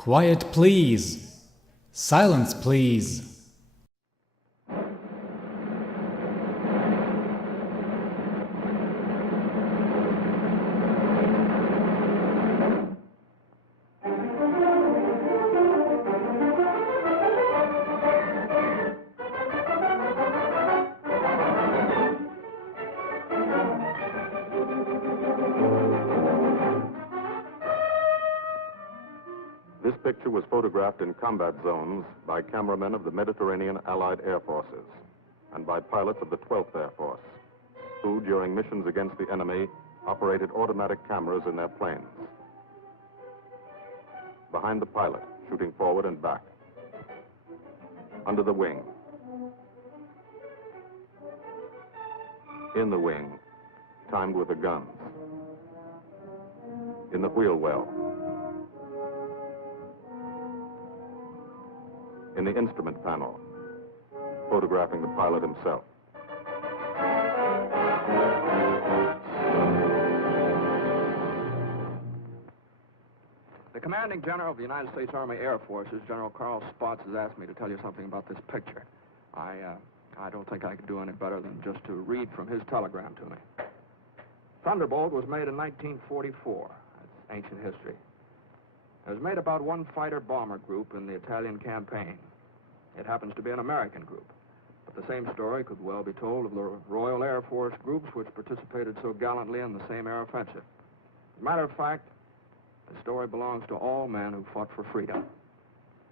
Quiet, please. Silence, please. This picture was photographed in combat zones by cameramen of the Mediterranean Allied Air Forces and by pilots of the 12th Air Force, who, during missions against the enemy, operated automatic cameras in their planes. Behind the pilot, shooting forward and back. Under the wing. In the wing, timed with the guns. In the wheel well. In the instrument panel, photographing the pilot himself. The Commanding General of the United States Army Air Forces, General Carl Spaatz, has asked me to tell you something about this picture. I don't think I could do any better than just to read from his telegram to me. Thunderbolt was made in 1944. That's ancient history. It was made about one fighter-bomber group in the Italian campaign. It happens to be an American group. But the same story could well be told of the Royal Air Force groups which participated so gallantly in the same air offensive. As a matter of fact, the story belongs to all men who fought for freedom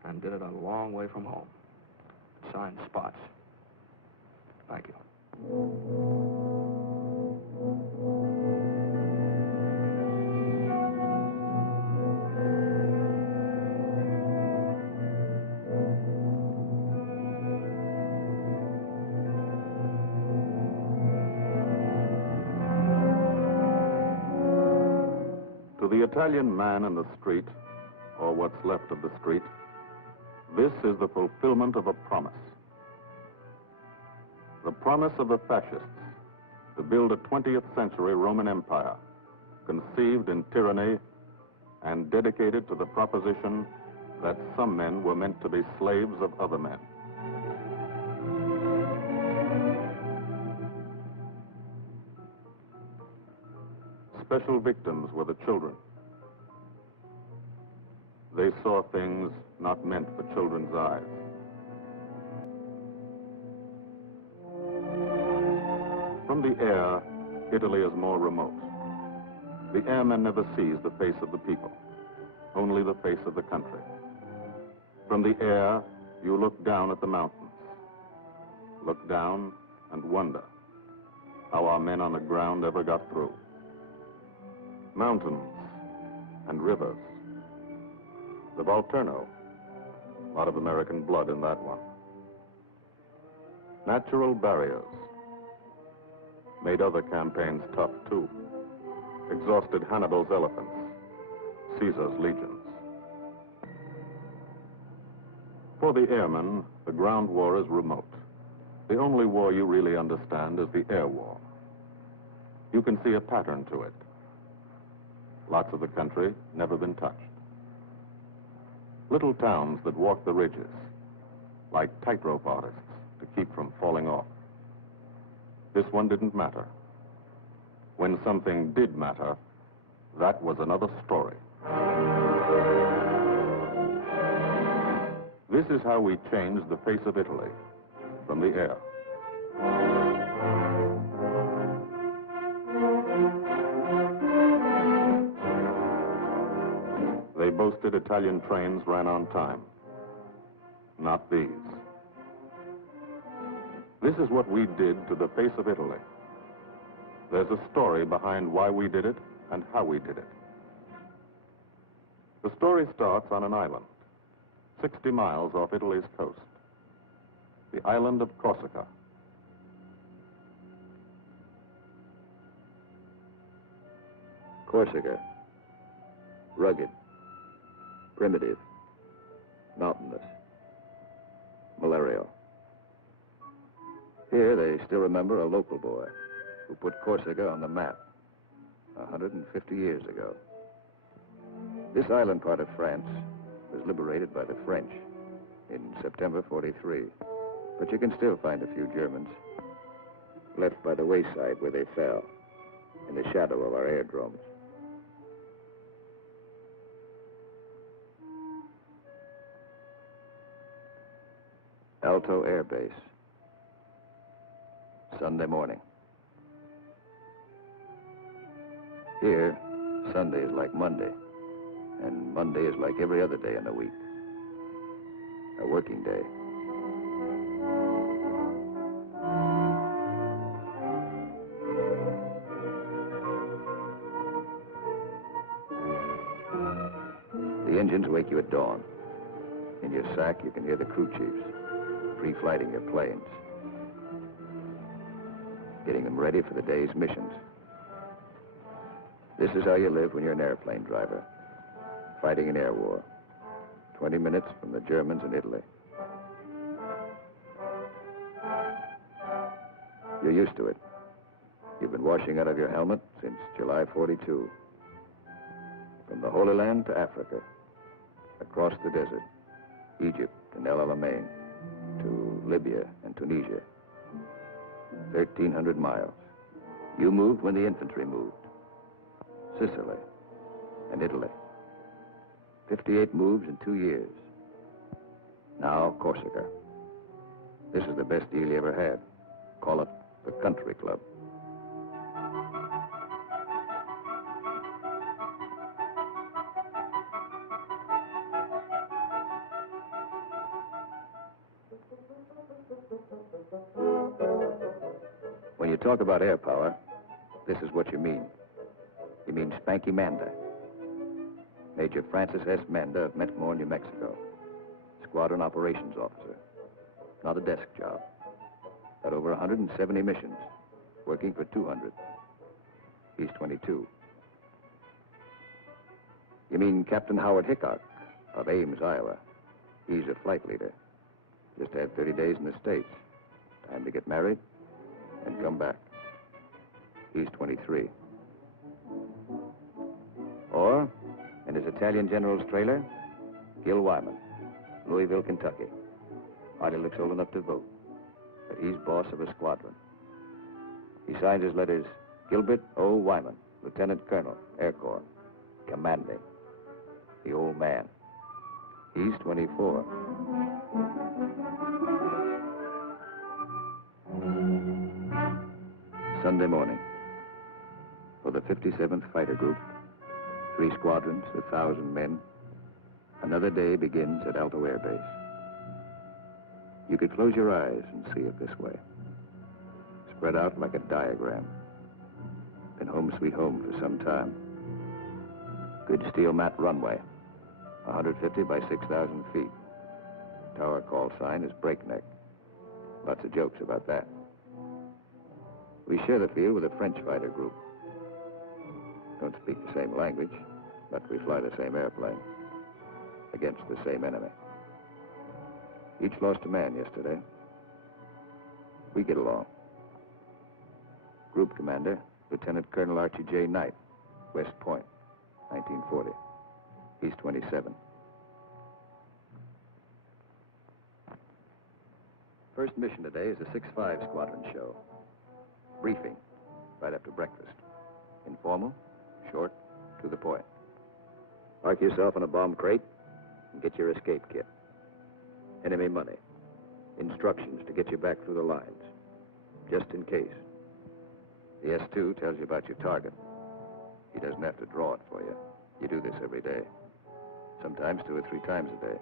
and did it a long way from home. Signed, Spaatz. Thank you. To the Italian man in the street, or what's left of the street, this is the fulfillment of a promise. The promise of the fascists to build a 20th century Roman Empire, conceived in tyranny and dedicated to the proposition that some men were meant to be slaves of other men. Special victims were the children. They saw things not meant for children's eyes. From the air, Italy is more remote. The airman never sees the face of the people, only the face of the country. From the air, you look down at the mountains. Look down and wonder how our men on the ground ever got through. Mountains and rivers. The Volturno, a lot of American blood in that one. Natural barriers made other campaigns tough too. Exhausted Hannibal's elephants, Caesar's legions. For the airmen, the ground war is remote. The only war you really understand is the air war. You can see a pattern to it. Lots of the country never been touched. Little towns that walk the ridges, like tightrope artists to keep from falling off. This one didn't matter. When something did matter, that was another story. This is how we changed the face of Italy, from the air. They boasted Italian trains ran on time. Not these. This is what we did to the face of Italy. There's a story behind why we did it and how we did it. The story starts on an island, 60 miles off Italy's coast. The island of Corsica. Corsica. Rugged. Primitive. Mountainous. Malarial. Here they still remember a local boy who put Corsica on the map 150 years ago. This island part of France was liberated by the French in September 43. But you can still find a few Germans left by the wayside where they fell, in the shadow of our airdromes. Alto Air Base. Sunday morning. Here, Sunday is like Monday, and Monday is like every other day in the week. A working day. The engines wake you at dawn. In your sack, you can hear the crew chiefs pre-flighting their planes, getting them ready for the day's missions. This is how you live when you're an airplane driver, fighting an air war, 20 minutes from the Germans in Italy. You're used to it. You've been washing out of your helmet since July 42. From the Holy Land to Africa, across the desert, Egypt and El Alamein, to Libya and Tunisia. 1,300 miles. You moved when the infantry moved. Sicily and Italy. 58 moves in 2 years. Now, Corsica. This is the best deal you ever had. Call it the country club. When you talk about air power, this is what you mean. You mean Spanky Manda. Major Francis S. Manda of Metmore, New Mexico. Squadron operations officer. Not a desk job. Got over 170 missions, working for 200. He's 22. You mean Captain Howard Hickok of Ames, Iowa. He's a flight leader. Just had 30 days in the States. Time to get married and come back. He's 23. Or, in his Italian general's trailer, Gil Wyman, Louisville, Kentucky. Hardly looks old enough to vote, but he's boss of a squadron. He signs his letters, Gilbert O. Wyman, Lieutenant Colonel, Air Corps, commanding. The old man. He's 24. Sunday morning. For the 57th Fighter Group, 3 squadrons, 1,000 men, another day begins at Alto Air Base. You could close your eyes and see it this way. Spread out like a diagram. Been home sweet home for some time. Good steel mat runway, 150 by 6,000 feet. Tower call sign is breakneck. Lots of jokes about that. We share the field with a French fighter group. Don't speak the same language, but we fly the same airplane against the same enemy. Each lost a man yesterday. We get along. Group commander, Lieutenant Colonel Archie J. Knight, West Point, 1940. He's 27. First mission today is a 6-5 squadron show. Briefing, right after breakfast. Informal, short, to the point. Park yourself in a bomb crate and get your escape kit. Enemy money. Instructions to get you back through the lines, just in case. The S2 tells you about your target. He doesn't have to draw it for you. You do this every day. Sometimes 2 or 3 times a day.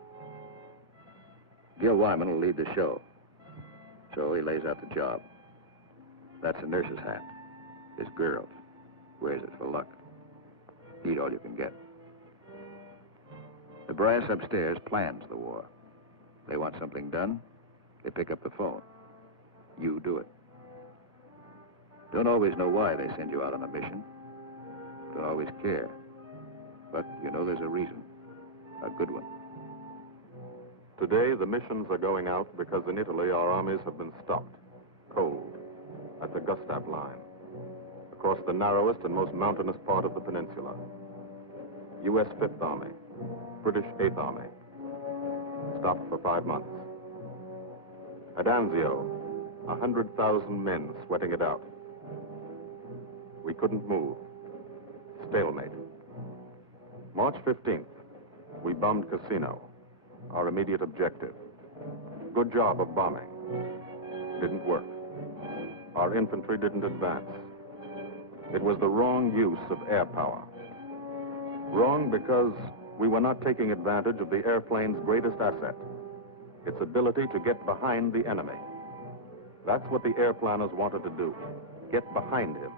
Gil Wyman will lead the show. So he lays out the job. That's a nurse's hat. His girl wears it for luck. Eat all you can get. The brass upstairs plans the war. They want something done, they pick up the phone. You do it. Don't always know why they send you out on a mission. Don't always care. But you know there's a reason. A good one. Today, the missions are going out because in Italy our armies have been stopped, cold, at the Gustav line, across the narrowest and most mountainous part of the peninsula. U.S. 5th Army, British 8th Army, stopped for 5 months. At Anzio, 100,000 men sweating it out. We couldn't move. Stalemate. March 15th, we bombed Cassino, our immediate objective. Good job of bombing. Didn't work. Our infantry didn't advance. It was the wrong use of air power. Wrong because we were not taking advantage of the airplane's greatest asset, its ability to get behind the enemy. That's what the air planners wanted to do, get behind him.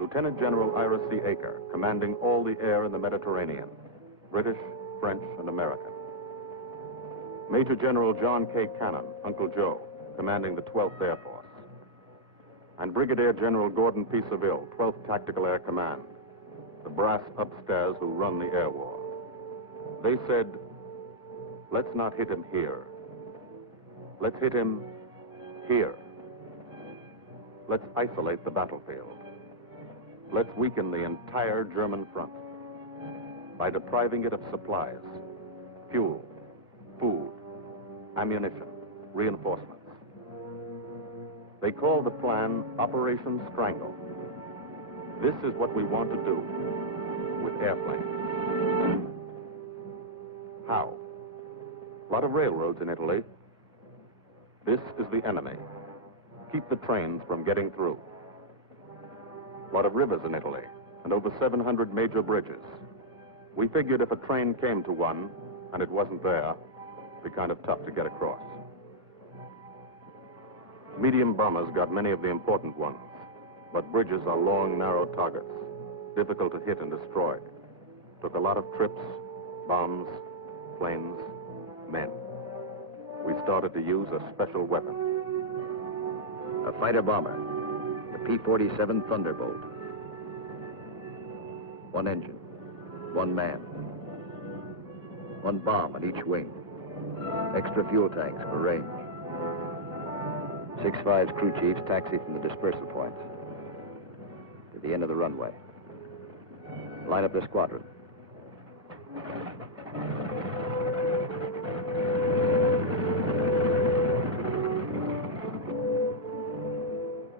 Lieutenant General Ira C. Aker, commanding all the air in the Mediterranean, British, French, and American. Major General John K. Cannon, Uncle Joe, commanding the 12th Air Force. And Brigadier General Gordon P. Seville, 12th Tactical Air Command, the brass upstairs who run the air war. They said, let's not hit him here. Let's hit him here. Let's isolate the battlefield. Let's weaken the entire German front by depriving it of supplies, fuel, food, ammunition, reinforcements. They call the plan Operation Strangle. This is what we want to do with airplanes. How? A lot of railroads in Italy. This is the enemy. Keep the trains from getting through. A lot of rivers in Italy, and over 700 major bridges. We figured if a train came to one, and it wasn't there, it'd be kind of tough to get across. Medium bombers got many of the important ones, but bridges are long, narrow targets, difficult to hit and destroy. Took a lot of trips, bombs, planes, men. We started to use a special weapon. A fighter bomber, the P47 Thunderbolt. One engine, one man. One bomb on each wing. Extra fuel tanks for range. 6-5's crew chiefs taxi from the dispersal points to the end of the runway. Line up the squadron.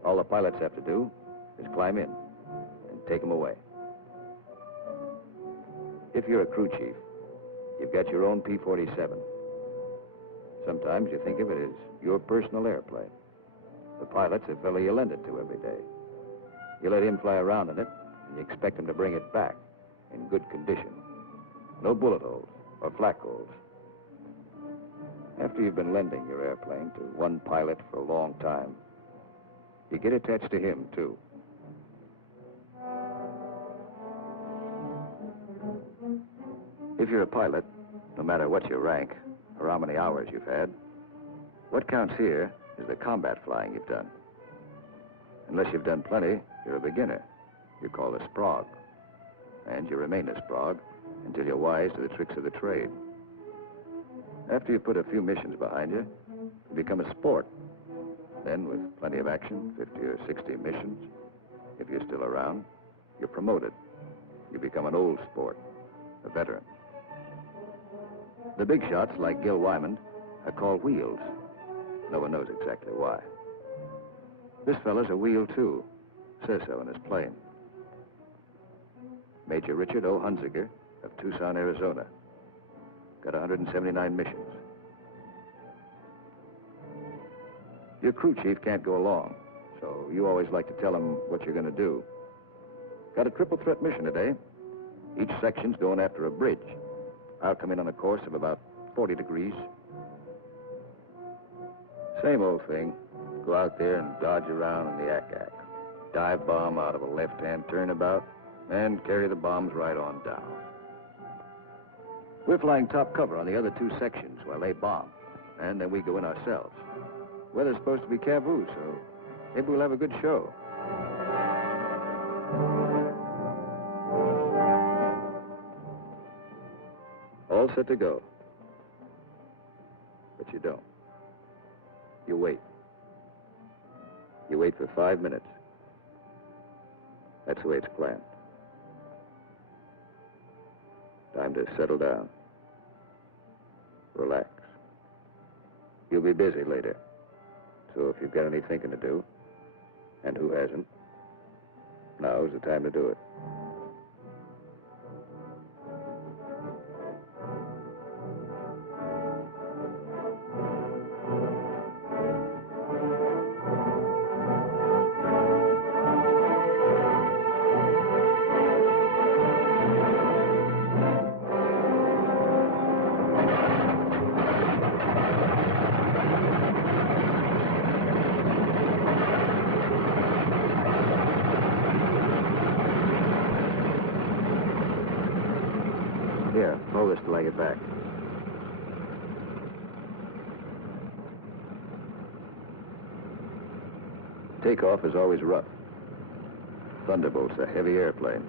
All the pilots have to do is climb in and take them away. If you're a crew chief, you've got your own P47. Sometimes you think of it as your personal airplane. The pilot's a fellow you lend it to every day. You let him fly around in it, and you expect him to bring it back in good condition. No bullet holes or flak holes. After you've been lending your airplane to one pilot for a long time, you get attached to him, too. If you're a pilot, no matter what your rank or how many hours you've had, what counts here is the combat flying you've done. Unless you've done plenty, you're a beginner. You're called a sprog. And you remain a sprog until you're wise to the tricks of the trade. After you've put a few missions behind you, you become a sport. Then, with plenty of action, 50 or 60 missions, if you're still around, you're promoted. You become an old sport, a veteran. The big shots, like Gil Wymond, are called wheels. No one knows exactly why. This fella's a wheel, too. Says so in his plane. Major Richard O. Hunziker of Tucson, Arizona. Got 179 missions. Your crew chief can't go along, so you always like to tell him what you're going to do. Got a triple threat mission today. Each section's going after a bridge. I'll come in on a course of about 40 degrees. Same old thing. Go out there and dodge around in the ack-ack. Dive bomb out of a left-hand turnabout, and carry the bombs right on down. We're flying top cover on the other two sections while they bomb, and then we go in ourselves. Weather's supposed to be Cavoo, so maybe we'll have a good show. All set to go. But you don't. You wait. You wait for 5 minutes. That's the way it's planned. Time to settle down. Relax. You'll be busy later. So if you've got any thinking to do, and who hasn't, now's the time to do it. Here, hold this till I get back. Takeoff is always rough. Thunderbolt's a heavy airplane.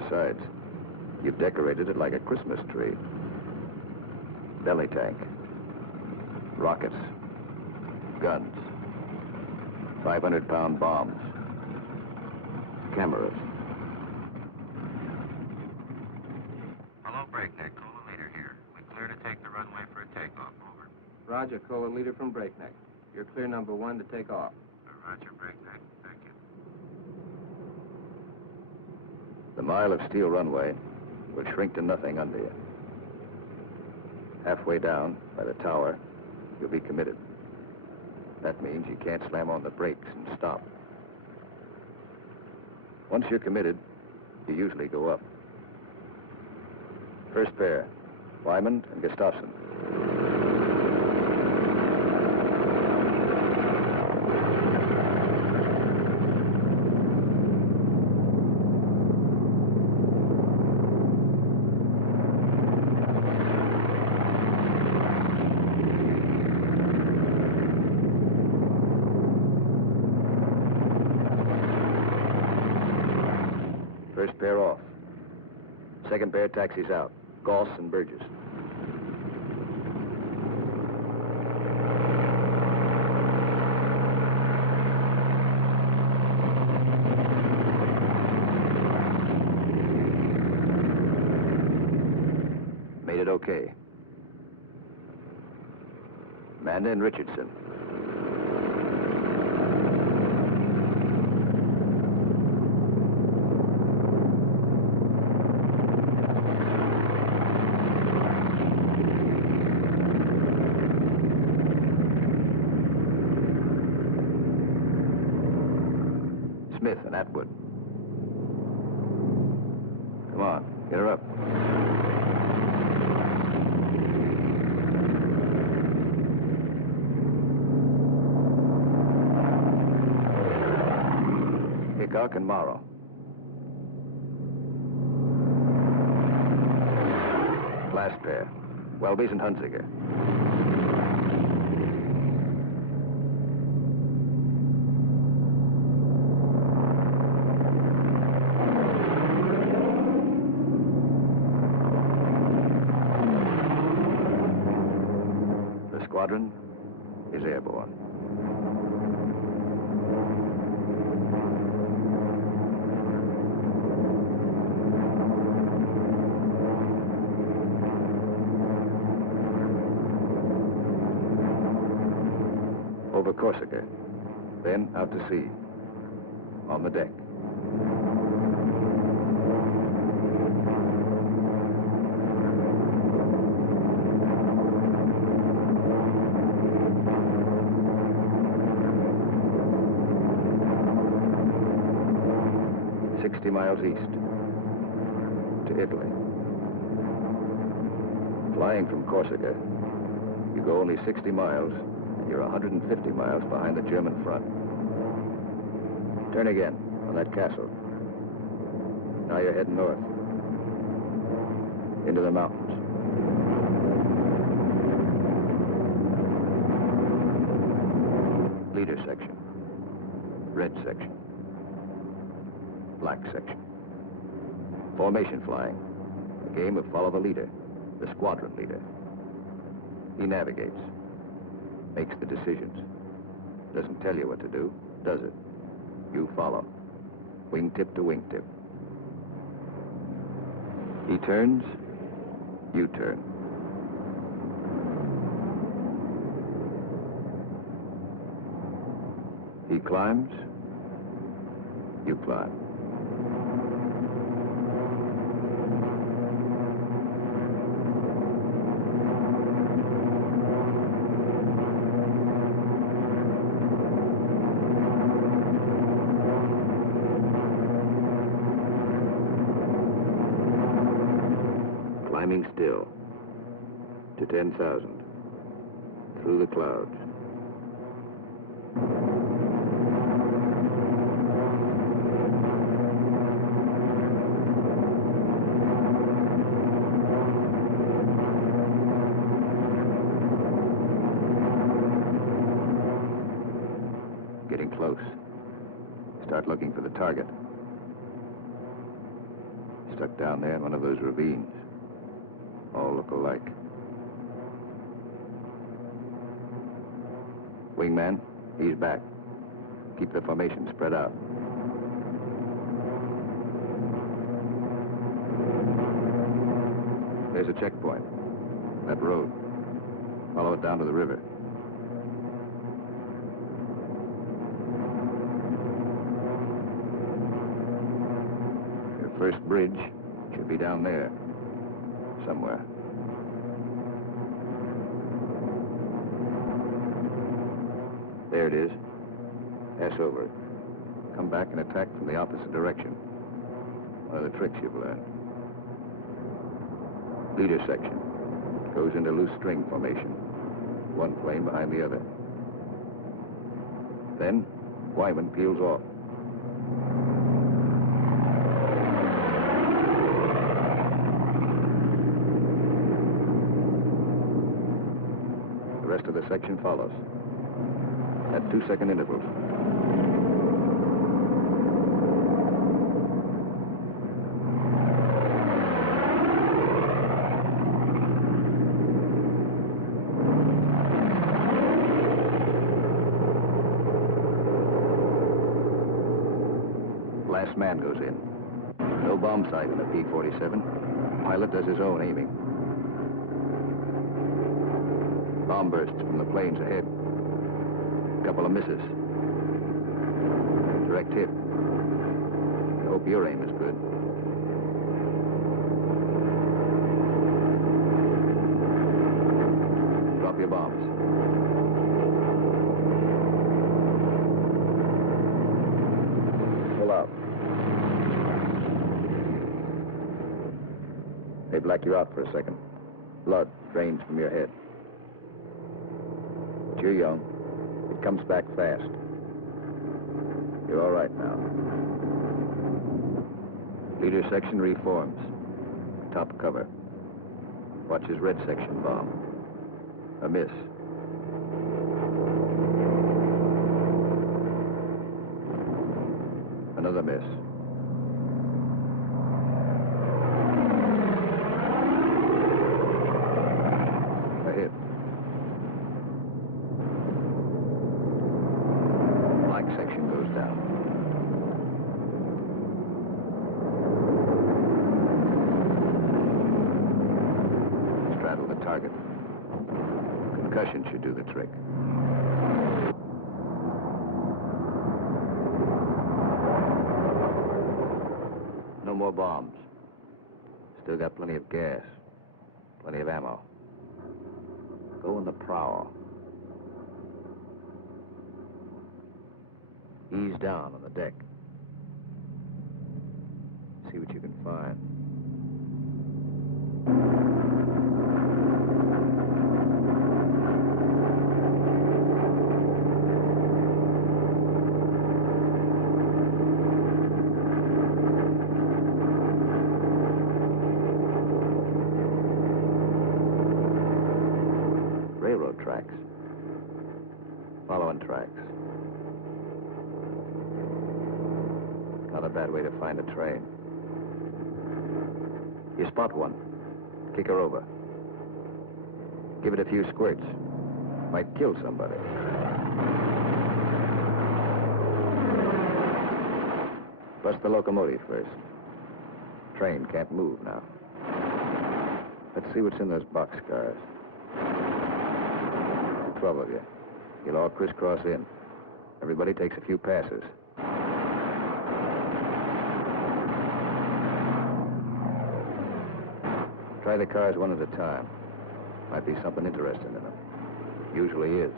Besides, you've decorated it like a Christmas tree. Belly tank, rockets, guns, 500-pound bombs, cameras. Hello, Breakneck. Cola Leader here. We clear to take the runway for a takeoff. Over. Roger, Cola Leader from Breakneck. You're clear number 1 to take off. Roger, Breakneck. Thank you. The mile of steel runway will shrink to nothing under you. Halfway down, by the tower, you'll be committed. That means you can't slam on the brakes and stop. Once you're committed, you usually go up. First pair, Wyman and Gustafson. First pair off. Second pair taxis out. Goss and Burgess. Made it okay. Manda and Richardson. Smith and Atwood. Come on, get her up. Hickok and Morrow. Last pair, Welby's and Hunziker. The squadron is airborne. Over Corsica, then out to sea, on the deck. "60 miles east, to Italy. Flying from Corsica, you go only 60 miles, and you're 150 miles behind the German front. Turn again on that castle. Now you're heading north, into the mountains. Leader section, red section, black section. Formation flying, a game of follow the leader, the squadron leader. He navigates, makes the decisions. Doesn't tell you what to do, does it? You follow, wingtip to wingtip. He turns, you turn. He climbs, you climb. Climbing still to 10,000 through the clouds. Getting close. Start looking for the target. Stuck down there in one of those ravines. All look alike. Wingman, he's back. Keep the formation spread out. There's a checkpoint. That road. Follow it down to the river. Your first bridge should be down there. Somewhere. There it is. Pass over it. Come back and attack from the opposite direction. One of the tricks you've learned. Leader section. Goes into loose string formation. One plane behind the other. Then, Wyman peels off. The rest of the section follows. At 2-second intervals. Last man goes in. No bomb sight in the P47. Pilot does his own aiming. Bomb bursts from the planes ahead. Couple of misses. Direct hit. I hope your aim is good. Drop your bombs. Pull out. They black you out for a second. Blood drains from your head. But you're young. It comes back fast. You're all right now. Leader section reforms. Top cover. Watch his red section bomb. A miss. Another miss. A hit. Section goes down. Straddle the target. Concussion should do the trick. No more bombs. Still got plenty of gas. Plenty of ammo. Go in the prow. Ease down on the deck. See what you can find. Railroad tracks. Following tracks. Not a bad way to find a train. You spot one. Kick her over. Give it a few squirts. Might kill somebody. Bust the locomotive first. Train can't move now. Let's see what's in those boxcars. 12 of you. You'll all crisscross in. Everybody takes a few passes. Try the cars one at a time. Might be something interesting in them. Usually is.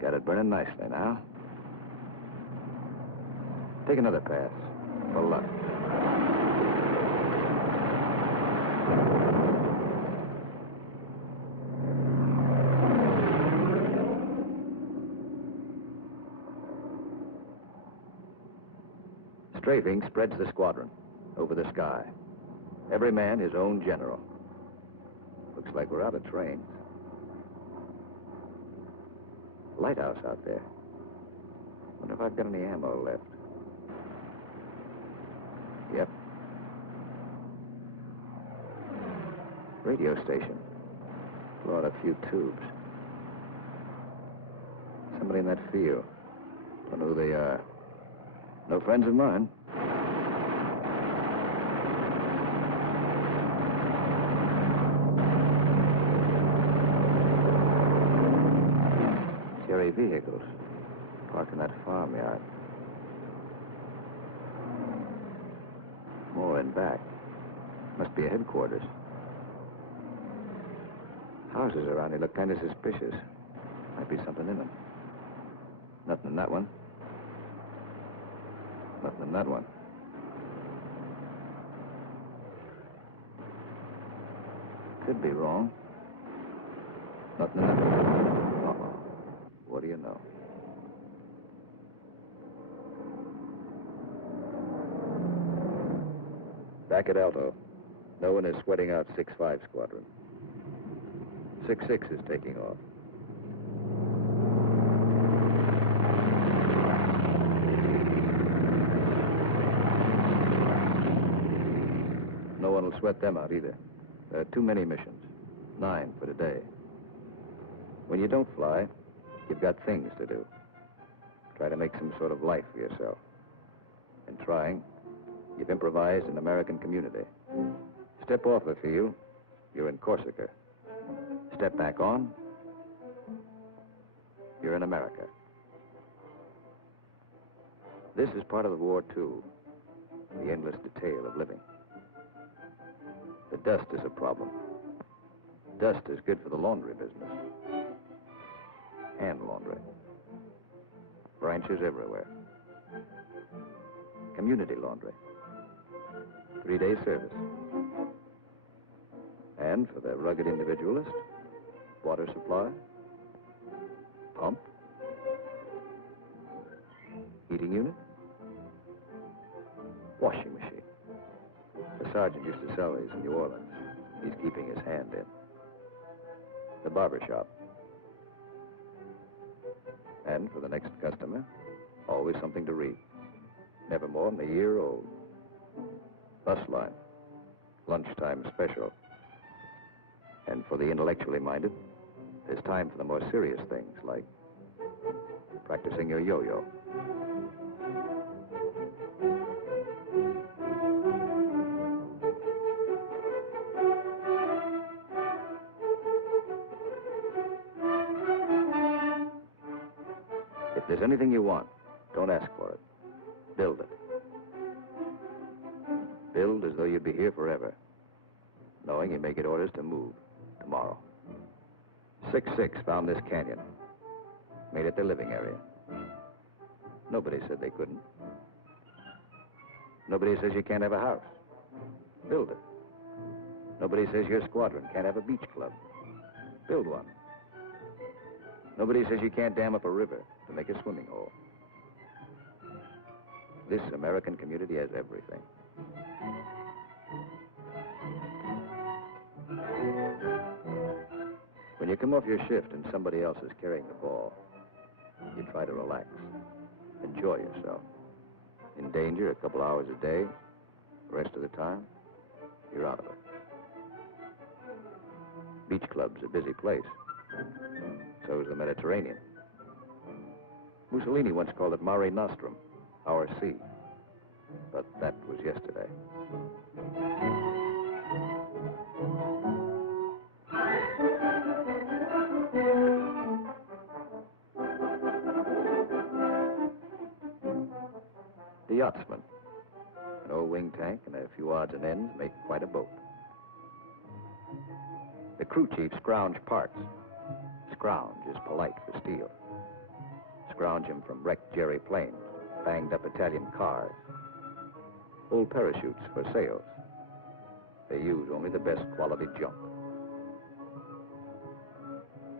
Got it burning nicely now. Take another pass. For luck. Strafing spreads the squadron over the sky. Every man his own general. Looks like we're out of trains. Lighthouse out there. Wonder if I've got any ammo left. Yep. Radio station. Blow out a few tubes. Somebody in that field. Don't know who they are. No friends of mine. Cherry vehicles parked in that farmyard. More in back. Must be a headquarters. Houses around here look kind of suspicious. Might be something in them. Nothing in that one. Nothing in that one. Could be wrong. Nothing in that one. Uh-oh. What do you know? Back at Alto. No one is sweating out 6-5 squadron. 6-6 is taking off. No one will sweat them out either. There are too many missions. 9 for today. When you don't fly, you've got things to do. Try to make some sort of life for yourself. In trying, you've improvised an American community. Step off the field, you're in Corsica. Step back on, you're in America. This is part of the war, too. The endless detail of living. The dust is a problem. Dust is good for the laundry business. Hand laundry. Branches everywhere. Community laundry. 3-day service. And for the rugged individualist, water supply, pump, heating unit, washing machine. The sergeant used to sell these in New Orleans. He's keeping his hand in. The barber shop. And for the next customer, always something to read. Never more than a year old. Bus line. Lunchtime special. And for the intellectually minded, there's time for the more serious things, like practicing your yo-yo. If there's anything you want, don't ask for it. Build it. Build as though you'd be here forever, knowing you may get orders to move tomorrow. 6-6 found this canyon, made it their living area. Nobody said they couldn't. Nobody says you can't have a house. Build it. Nobody says your squadron can't have a beach club. Build one. Nobody says you can't dam up a river to make a swimming hole. This American community has everything. When you come off your shift and somebody else is carrying the ball, you try to relax, enjoy yourself. In danger a couple hours a day, the rest of the time, you're out of it. Beach club's a busy place. So is the Mediterranean. Mussolini once called it Mare Nostrum, our sea. But that was yesterday. The yachtsman. An old wing tank and a few odds and ends make quite a boat. The crew chief scrounge parts. Scrounge is polite for steel. Scrounge him from wrecked Jerry planes, banged up Italian cars, old parachutes for sails. They use only the best quality junk.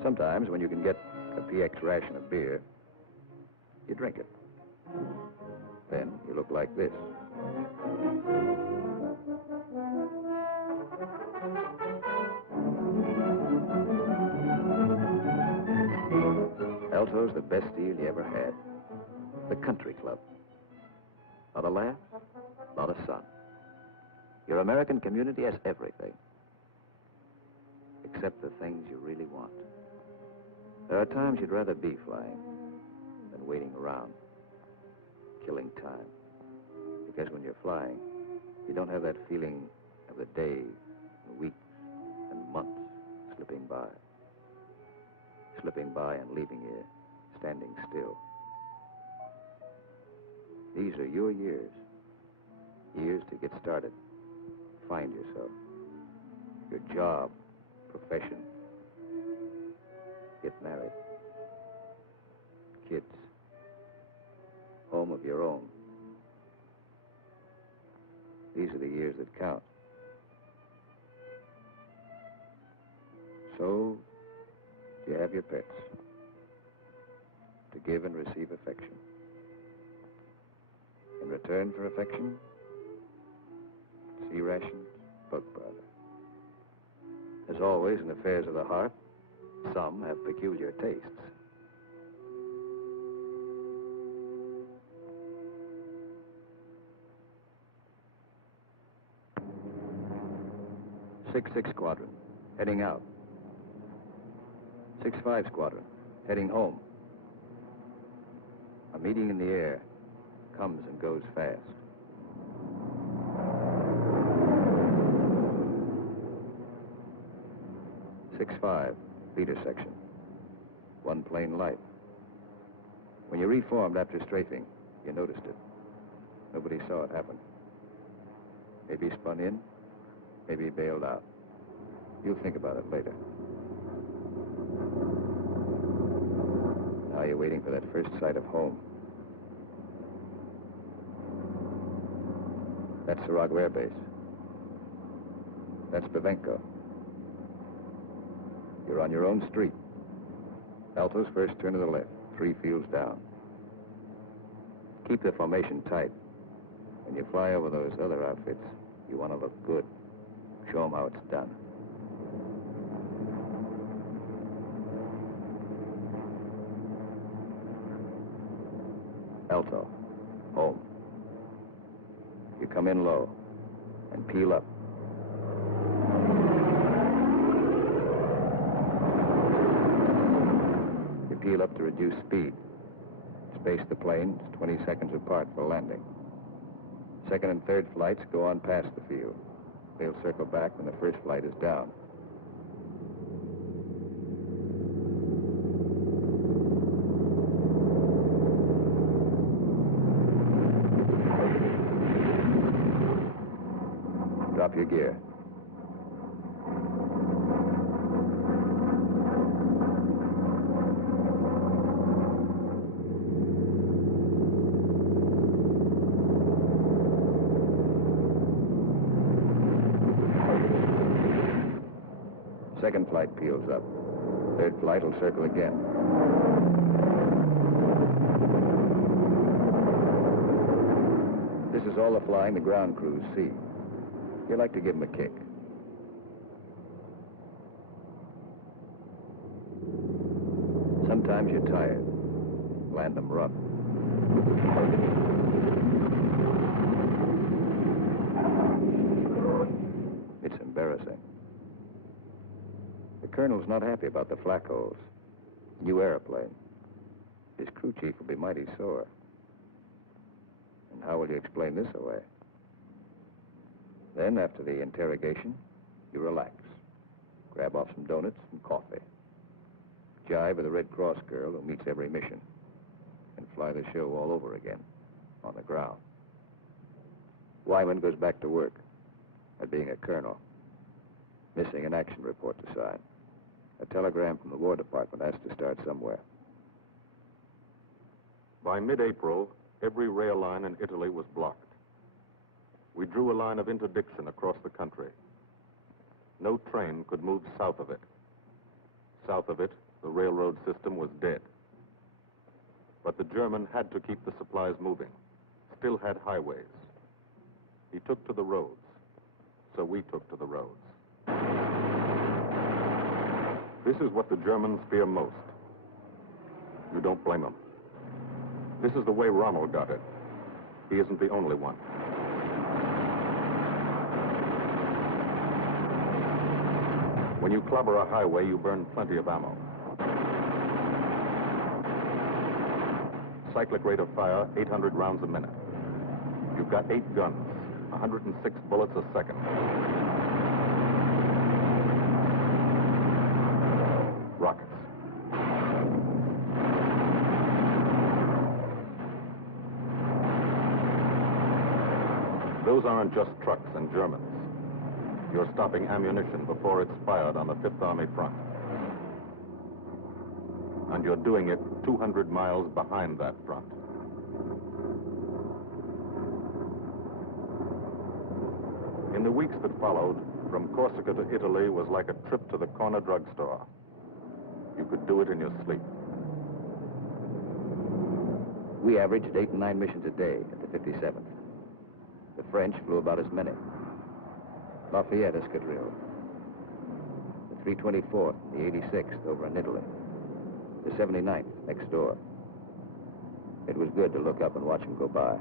Sometimes when you can get a PX ration of beer, you drink it. Then you look like this. Alto's the best deal you ever had. The country club. Lot of laughs, lot of sun. Your American community has everything. Except the things you really want. There are times you'd rather be flying than waiting around, killing time. Because when you're flying, you don't have that feeling of the days, and weeks, and months slipping by. Slipping by and leaving you standing still. These are your years. Years to get started. Find yourself. Your job, profession. Get married. Kids. Home of your own. These are the years that count. So, you have your pets. To give and receive affection. In return for affection, sea rations, bug powder. As always in affairs of the heart, some have peculiar tastes. Six Squadron, heading out. 6-5 Squadron, heading home. A meeting in the air comes and goes fast. Six-5, leader section. One plane light. When you reformed after strafing, you noticed it. Nobody saw it happen. Maybe spun in, maybe bailed out. You'll think about it later. Now you're waiting for that first sight of home. That's Sarago Air Base. That's Bavenko. You're on your own street. Alto's first turn to the left, 3 fields down. Keep the formation tight. When you fly over those other outfits, you want to look good. Show them how it's done. Alto, home. You come in low and peel up. You peel up to reduce speed. Space the planes 20 seconds apart for landing. Second and third flights go on past the field. They'll circle back when the first flight is down. Drop your gear. Second flight peels up. Third flight will circle again. This is all the flying the ground crews see. You like to give them a kick. Sometimes you're tired. Land them rough. It's embarrassing. The colonel's not happy about the flak holes. New airplane. His crew chief will be mighty sore. And how will you explain this away? Then, after the interrogation, you relax. Grab off some donuts and coffee. Jive with a Red Cross girl who meets every mission. And fly the show all over again, on the ground. Wyman goes back to work, at being a colonel. Missing an action report to sign. A telegram from the War Department has to start somewhere. By mid-April, every rail line in Italy was blocked. We drew a line of interdiction across the country. No train could move south of it. South of it, the railroad system was dead. But the German had to keep the supplies moving, still had highways. He took to the roads, so we took to the roads. This is what the Germans fear most. You don't blame them. This is the way Rommel got it. He isn't the only one. When you clobber a highway, you burn plenty of ammo. Cyclic rate of fire, 800 rounds a minute. You've got 8 guns, 106 bullets a second. Rockets. Those aren't just trucks and Germans. You're stopping ammunition before it's fired on the Fifth Army front. And you're doing it 200 miles behind that front. In the weeks that followed, from Corsica to Italy was like a trip to the corner drugstore. You could do it in your sleep. We averaged 8 and 9 missions a day at the 57th. The French flew about as many. Lafayette Escadrille. The 324th, the 86th over in Italy. The 79th next door. It was good to look up and watch them go by.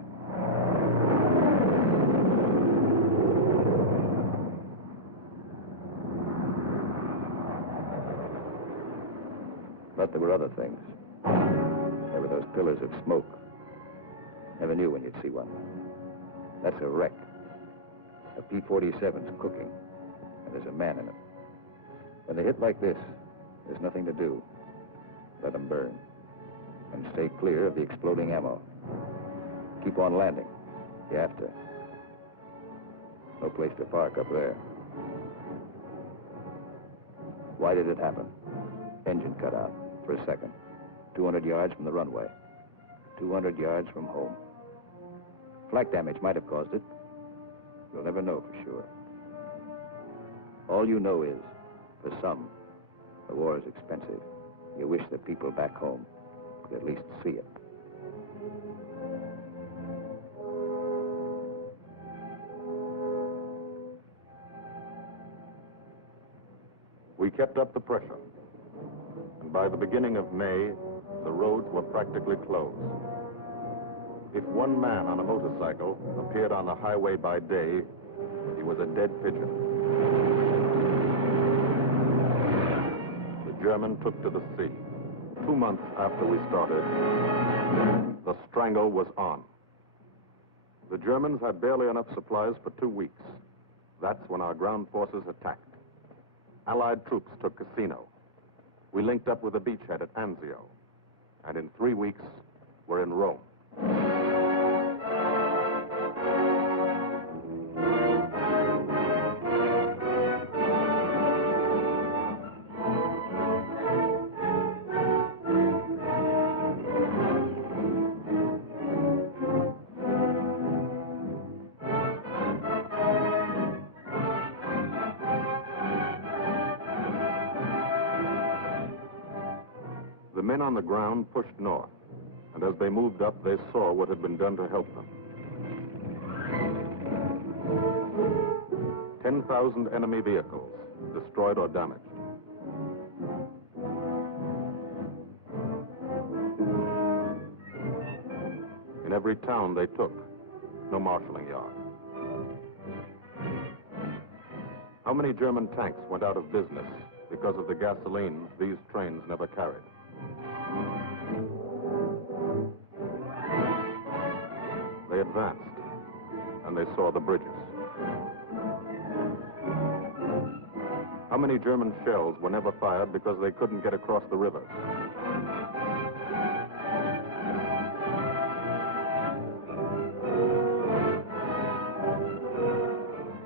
But there were other things. There were those pillars of smoke. Never knew when you'd see one. That's a wreck. A P-47's cooking, and there's a man in it. When they hit like this, there's nothing to do. Let them burn. And stay clear of the exploding ammo. Keep on landing. You have to. No place to park up there. Why did it happen? Engine cut out for a second. 200 yards from the runway. 200 yards from home. Flak damage might have caused it. You'll never know for sure. All you know is, for some, the war is expensive. You wish the people back home could at least see it. We kept up the pressure. And by the beginning of May, the roads were practically closed. If one man on a motorcycle appeared on the highway by day, he was a dead pigeon. The German took to the sea. 2 months after we started, the strangle was on. The Germans had barely enough supplies for 2 weeks. That's when our ground forces attacked. Allied troops took Cassino. We linked up with a beachhead at Anzio. And in 3 weeks, we're in Rome. The men on the ground pushed north, and as they moved up, they saw what had been done to help them. 10,000 enemy vehicles, destroyed or damaged. In every town they took, no marshalling yard. How many German tanks went out of business because of the gasoline these trains never carried? advanced, and they saw the bridges. How many German shells were never fired because they couldn't get across the rivers?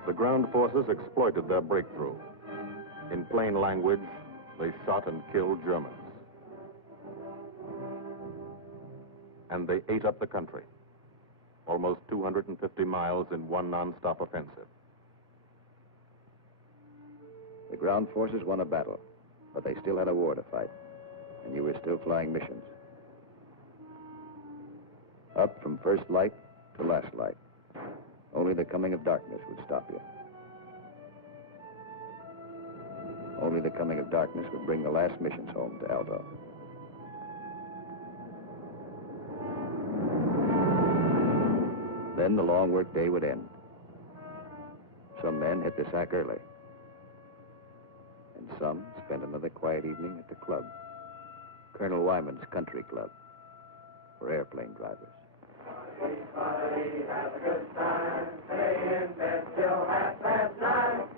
The ground forces exploited their breakthrough. In plain language, they shot and killed Germans. And they ate up the country, almost 250 miles in one non-stop offensive. The ground forces won a battle, but they still had a war to fight, and you were still flying missions. Up from first light to last light. Only the coming of darkness would stop you. Only the coming of darkness would bring the last missions home to Alto. Then the long work day would end. Some men hit the sack early. And some spent another quiet evening at the club, Colonel Wyman's Country Club, for airplane drivers. Everybody have a good time, stay in bed till 9:30.